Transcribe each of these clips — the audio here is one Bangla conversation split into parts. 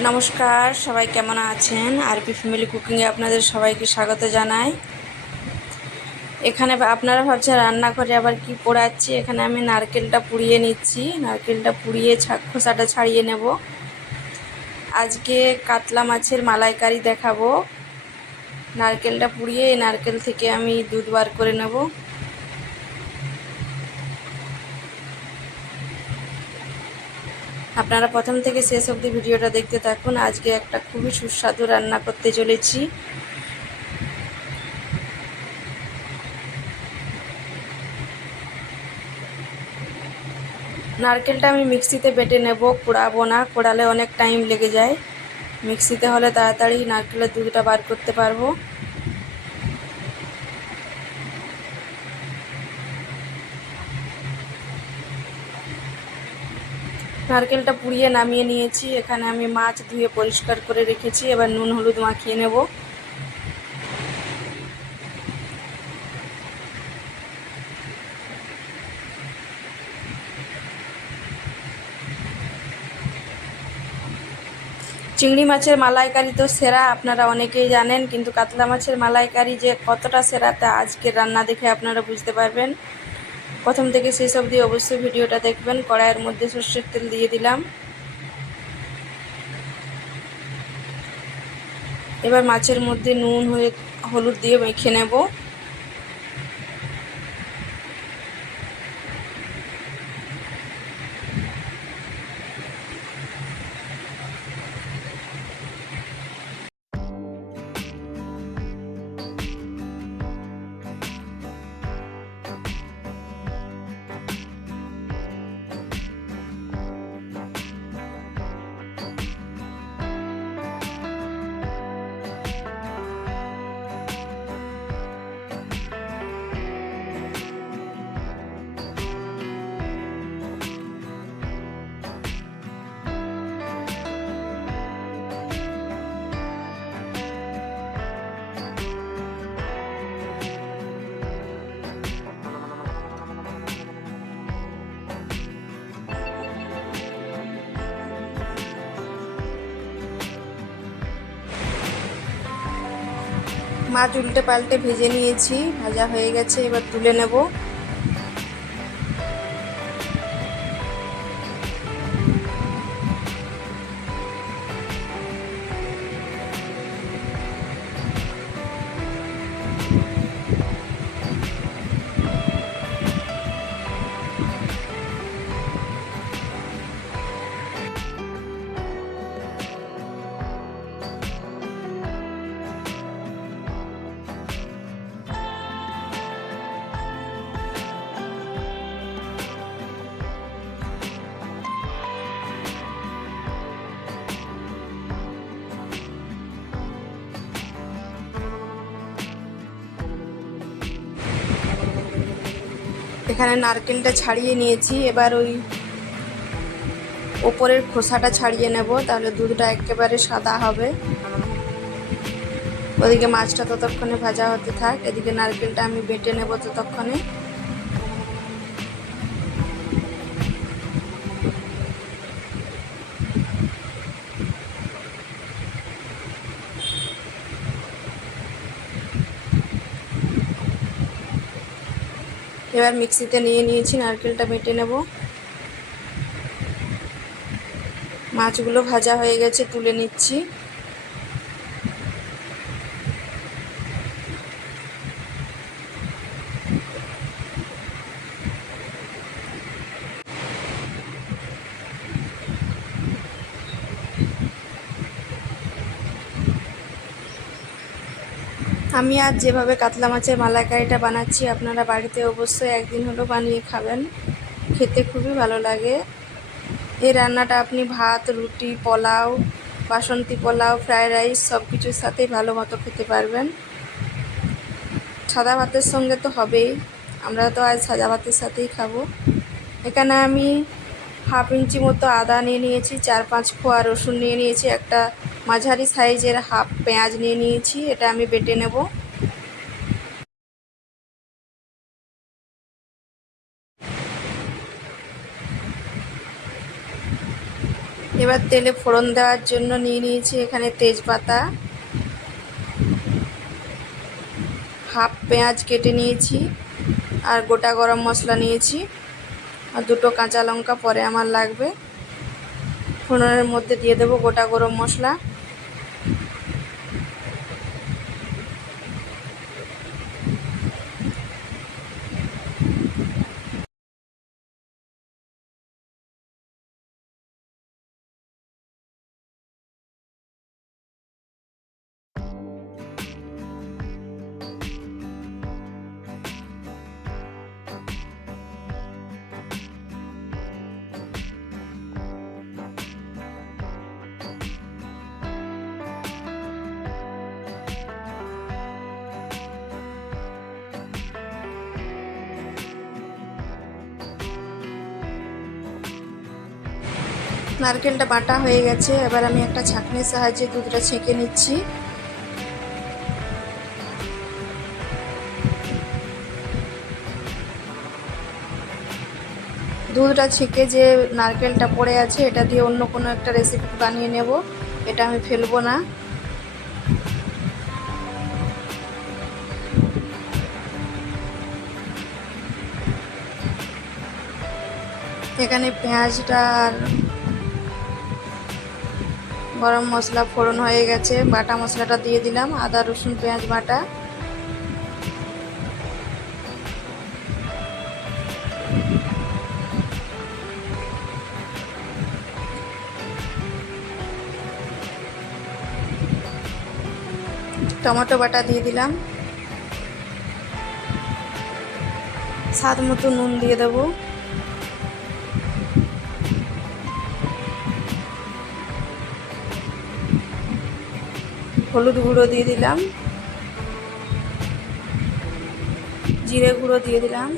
নমস্কার, সবাই কেমন আছেন? আরপি ফ্যামিলি কুকিংয়ে আপনাদের সবাইকে স্বাগত জানাই। এখানে আপনারা ভাবছেন রান্না করে আবার কি পোড়াচ্ছি? এখানে আমি নারকেলটা পুড়িয়ে নিচ্ছি। নারকেলটা পুড়িয়ে খোসাটা ছাড়িয়ে নেব। আজকে কাতলা মাছের মালাইকারি দেখাবো। নারকেলটা পুড়িয়ে নারকেল থেকে আমি দুধ বার করে নেব। আপনারা প্রথম থেকে শেষ অবধি ভিডিওটা দেখতে থাকুন। আজকে একটা খুবই সুস্বাদু রান্না করতে চলেছি। নারকেলটা আমি মিক্সিতে বেটে নেব, কোড়াবো না, কোড়ালে অনেক টাইম লেগে যায়। মিক্সিতে হলে তাড়াতাড়ি নারকেলের দুধটা বার করতে পারব। নারকেলটা পুড়িয়ে নামিয়ে নিয়েছি। এখানে আমি মাছ ধুয়ে পরিষ্কার করে রেখেছি। এবার নুন হলুদ মাখিয়ে নেব। চিংড়ি মাছের মালাইকারি তো সেরা, আপনারা অনেকেই জানেন, কিন্তু কাতলা মাছের মালাইকারি যে কতটা সেরা তা আজকের রান্না দেখে আপনারা বুঝতে পারবেন। প্রথম থেকে শেষ অবধি অবশ্যই ভিডিওটা দেখবেন। কড়াইয়ের মধ্যে সর্ষের তেল দিয়ে দিলাম। এবার মাছের মধ্যে নুন, হয়ে হলুদ দিয়ে মেখে নেব। মাছ উল্টে পাল্টে ভেজে নিয়েছি ভাজা হয়ে গেছে এবার তুলে নেব। এখানে নারকেলটা ছাড়িয়ে নিয়েছি। এবার ওই ওপরের খোসাটা ছাড়িয়ে নেব, তাহলে দুধটা একেবারে সাদা হবে। ওদিকে মাছটা ততক্ষণে ভাজা হতে থাক, এদিকে নারকেলটা আমি বেটে নেব ততক্ষণে। এবার মিক্সিতে নিয়ে নিয়েছি নারকেলটা মেটে নেব। মাছগুলো ভাজা হয়ে গেছে তুলে নিচ্ছি। আমি আজ যেভাবে কাতলা মাছের মালাইকারিটা বানাচ্ছি, আপনারা বাড়িতে অবশ্যই একদিন হলো বানিয়ে খাবেন। খেতে খুবই ভালো লাগে। এই রান্নাটা আপনি ভাত, রুটি, পোলাও, বাসন্তী পোলাও ফ্রায়েড রাইস সব কিছুর সাথেই ভালো মতো খেতে পারবেন। সাদা ভাতের সঙ্গে তো হবেই। আমরা তো আজ সাদা ভাতের সাথেই খাব। এখানে আমি হাফ ইঞ্চি মতো আদা নিয়ে নিয়েছি, চার পাঁচ খোয়া রসুন নিয়ে নিয়েছি, একটা মাঝারি সাইজের হাফ পেঁয়াজ নিয়ে নিয়েছি, এটা আমি বেটে নেব। এবার তেলে ফোড়ন দেওয়ার জন্য নিয়ে নিয়েছি এখানে তেজপাতা। হাফ পেঁয়াজ কেটে নিয়েছি আর গোটা গরম মশলা নিয়েছি। আর দুটো কাঁচা লঙ্কা পরে আমার লাগবে। ফোড়নের মধ্যে দিয়ে দেবো গোটা গরম মশলা। নারকেলটা বাটা হয়ে গেছে, এবার আমি একটা ছাঁকনির সাহায্যে দুধটা ছেঁকে নিচ্ছি। দুধটা ছেঁকে যে নারকেলটা পড়ে আছে, এটা দিয়ে অন্য কোনো একটা রেসিপি বানিয়ে নেব, এটা আমি ফেলব না। এখানে পেঁয়াজটা আর গরম মশলা ফোড়ন হয়ে গেছে, বাটা মশলাটা দিয়ে দিলাম, আদা, রসুন, পেঁয়াজ বাটা। টমেটো বাটা দিয়ে দিলাম। স্বাদ মতো নুন দিয়ে দেবো। হলুদ গুঁড়ো দিয়ে দিলাম। জিরে গুঁড়ো দিয়ে দিলাম।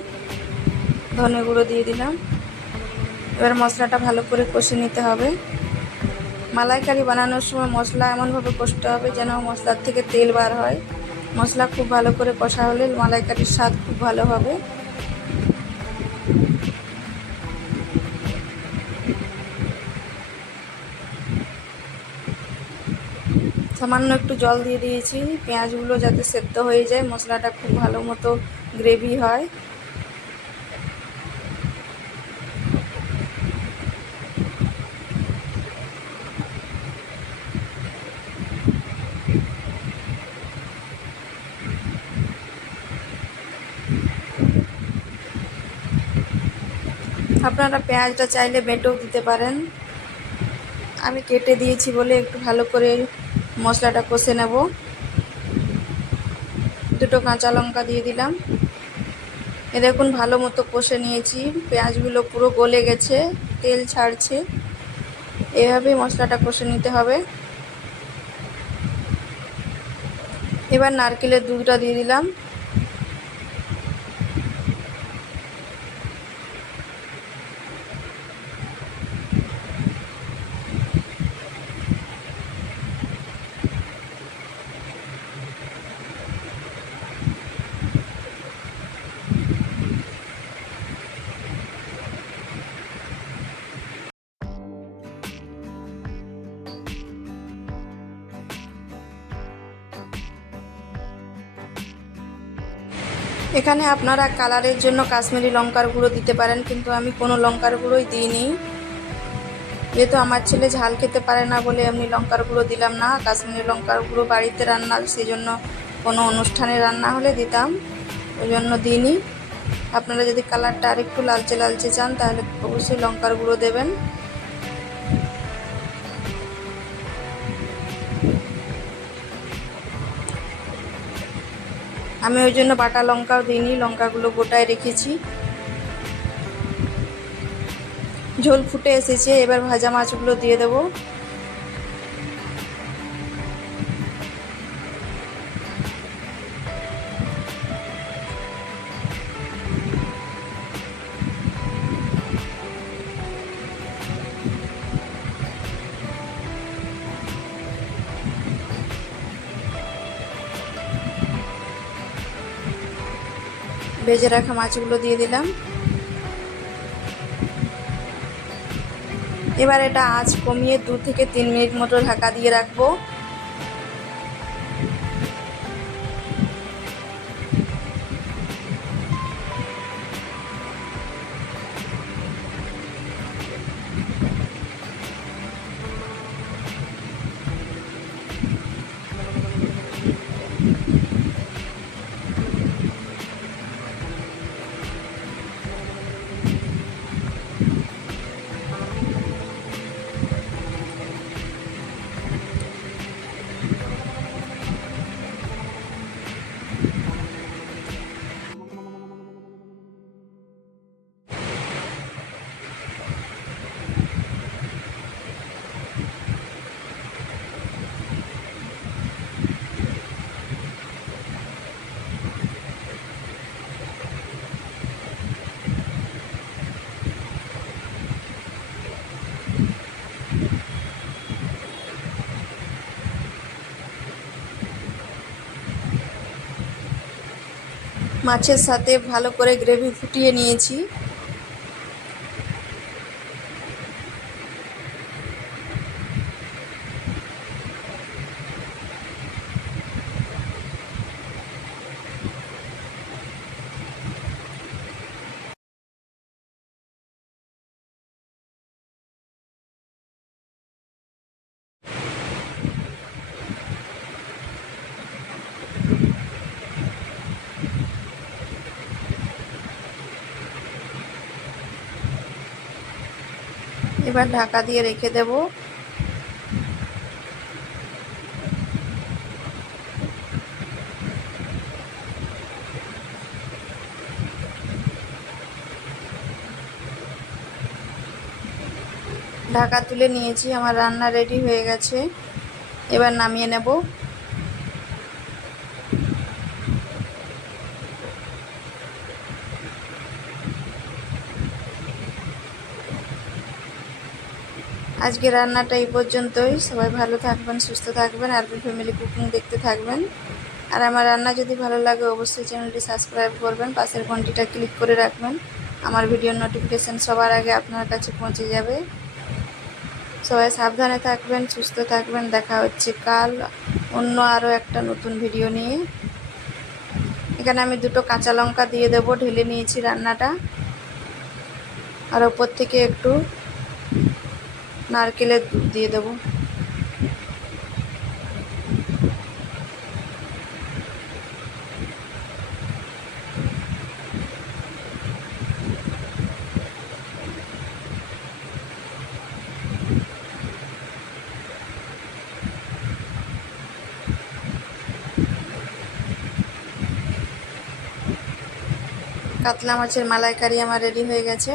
ধনে গুঁড়ো দিয়ে দিলাম। এবার মশলাটা ভালো করে কষে নিতে হবে। মালাইকারি বানানোর সময় মশলা এমনভাবে কষতে হবে যেন মশলার থেকে তেল বার হয়। মশলা খুব ভালো করে কষা হলে মালাইকারির স্বাদ খুব ভালো হবে। সামান্য একটু জল দিয়ে দিয়েছি। পেঁয়াজগুলো যাতে সেদ্ধ হয়ে যায়, মশলাটা খুব ভালো মতো গ্রেভি হয়। আপনারা পেঁয়াজটা চাইলে বেটেও দিতে পারেন। আমি কেটে দিয়েছি বলে একটু ভালো করে মশলাটা কষে নেব। দুটো কাঁচা লঙ্কা দিয়ে দিলাম। এ দেখুন, ভালো মতো কষে নিয়েছি। পেঁয়াজগুলো পুরো গলে গেছে, তেল ছাড়ছে। এভাবে মশলাটা কষে নিতে হবে। এবার নারকেলের দুধটা দিয়ে দিলাম। এখানে আপনারা কালারের জন্য কাশ্মীরি লঙ্কার গুঁড়ো দিতে পারেন, কিন্তু আমি কোনো লঙ্কার গুঁড়োই দিইনি। যেহেতু আমার ছেলে ঝাল খেতে পারে না বলে এমনি লঙ্কার গুঁড়ো দিলাম না, কাশ্মীরি লঙ্কার গুঁড়ো বাড়িতে রান্না সেই জন্য কোনো অনুষ্ঠানে রান্না হলে দিতাম ওই জন্য দিইনি। আপনারা যদি কালারটা আরেকটু লালচে লালচে চান, তাহলে অবশ্যই লঙ্কার গুঁড়ো দেবেন। আমি ওই জন্য বাটা লঙ্কাও দিইনি, লঙ্কাগুলো গোটায় রেখেছি। ঝোল ফুটে এসেছে, এবার ভাজা মাছগুলো দিয়ে দেবো। ভেজে রাখা মাছগুলো দিয়ে দিলাম। এবার এটা আঁচ কমিয়ে দু থেকে তিন মিনিট মতো ঢাকা দিয়ে রাখব। মাছের সাথে ভালো করে গ্রেভি ফুটিয়ে নিয়েছি। এবার ঢাকা দিয়ে রেখে দেব। ঢাকা তুলে নিয়েছি, আমার রান্না রেডি হয়ে গেছে। এবার নামিয়ে নেব। আজকে রান্নাটা এই পর্যন্তই। সবাই ভালো থাকবেন, সুস্থ থাকবেন, আর ফ্যামিলি কুকিং দেখতে থাকবেন। আর আমার রান্না যদি ভালো লাগে, অবশ্যই চ্যানেলটি সাবস্ক্রাইব করবেন, পাশের ঘন্টিটা ক্লিক করে রাখবেন। আমার ভিডিওর নোটিফিকেশান সবার আগে আপনার কাছে পৌঁছে যাবে। সবাই সাবধানে থাকবেন, সুস্থ থাকবেন। দেখা হচ্ছে কাল অন্য আরও একটা নতুন ভিডিও নিয়ে। এখানে আমি দুটো কাঁচা লঙ্কা দিয়ে দেবো, ঢেলে নিয়েছি রান্নাটা। আর ওপর থেকে একটু নারকেলের দুধ দিয়ে দেবো। কাতলা মাছের মালাইকারি আমার রেডি হয়ে গেছে।